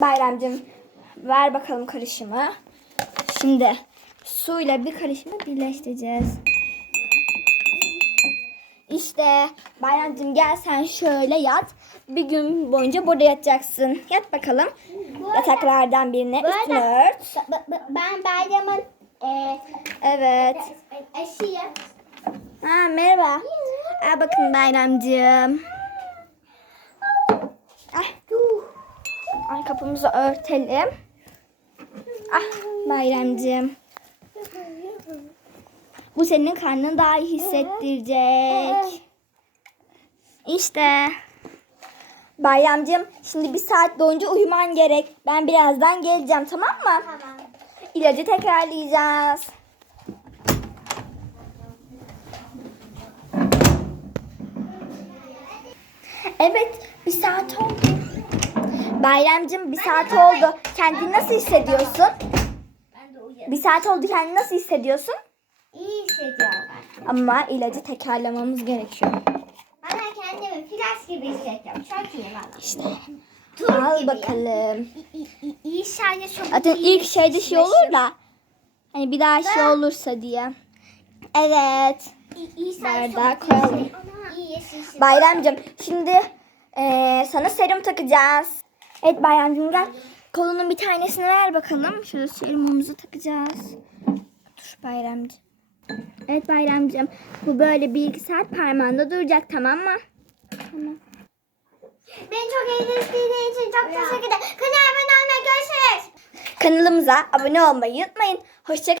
Bayramcığım ver bakalım karışımı. Şimdi suyla bir karışımı birleştireceğiz. İşte Bayramcığım gel sen şöyle yat. Bir gün boyunca burada yatacaksın. Yat bakalım. Yataklardan birine Bu üstünü arada- ört. Ben bayramın e, Evet. eşiyim. Ha, merhaba. Aa, bakın Bayramcığım. Ah, yuh. Ay kapımızı örtelim. Ah Bayramcığım. Bu senin karnını daha iyi hissettirecek. İşte. Bayramcığım şimdi bir saat boyunca uyuman gerek. Ben birazdan geleceğim tamam mı? Tamam. İlacı tekrarlayacağız. Evet, bir saat oldu. Bayramcığım bir saat oldu. Kendini nasıl hissediyorsun? Ben de uyuyorum. Bir saat oldu kendini nasıl hissediyorsun? İyi hissediyorum ben. Ama ilacı tekrarlamamız gerekiyor. Bana kendimi flash gibi hissediyorum. Çok iyi valla. İşte Tur al gibi bakalım. İyi, iyi, iyi şarkı çok Zaten iyi ilk şeyde şey olur da. Hani bir daha şey olursa diye. Evet. İyi, iyi şarkı Bardağı çok iyi. koyalım. İyi yeşil. Bayramcığım şimdi eee, sana serum takacağız. Evet Bayramcığım gel. Kolunun bir tanesini ver bakalım. Şöyle serumumuzu takacağız. Dur Bayramcığım. Evet Bayramcığım. Bu böyle saat parmağında duracak tamam mı? Tamam. Beni çok eğlendirdiğin için çok teşekkür ederim. Kanalıma abone olmayı görüşürüz. Kanalımıza abone olmayı unutmayın. Hoşça